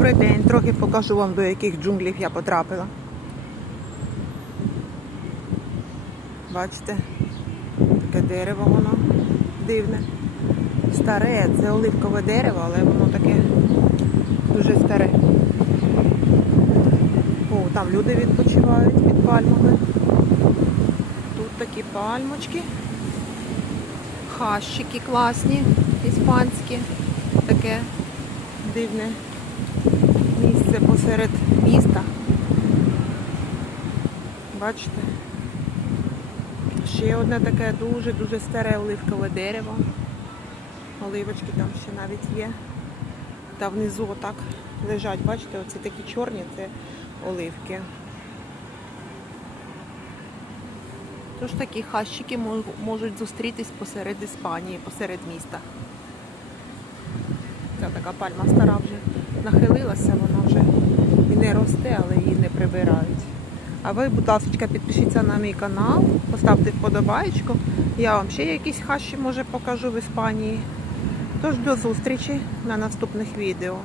Добрий день, трохи покажу вам, до яких джунглів я потрапила. Бачите, таке дерево воно дивне. Старе, це оливкове дерево, але воно таке дуже старе. О, там люди відпочивають під пальмами. Тут такі пальмочки. Хащики класні, іспанські. Таке дивне посеред міста. Бачите? Ще одне таке дуже-дуже старе оливкове дерево. Оливочки там ще навіть є. Та внизу отак лежать, бачите, оці такі чорні, це оливки. Тож такі хащики можуть зустрітись посеред Іспанії, посеред міста. Така пальма стара вже нахилилася, вона вже і не росте, але її не прибирають. А ви, будь ласка, підпишіться на мій канал, поставте вподобайку. Я вам ще якісь хащі може покажу в Іспанії. Тож до зустрічі на наступних відео.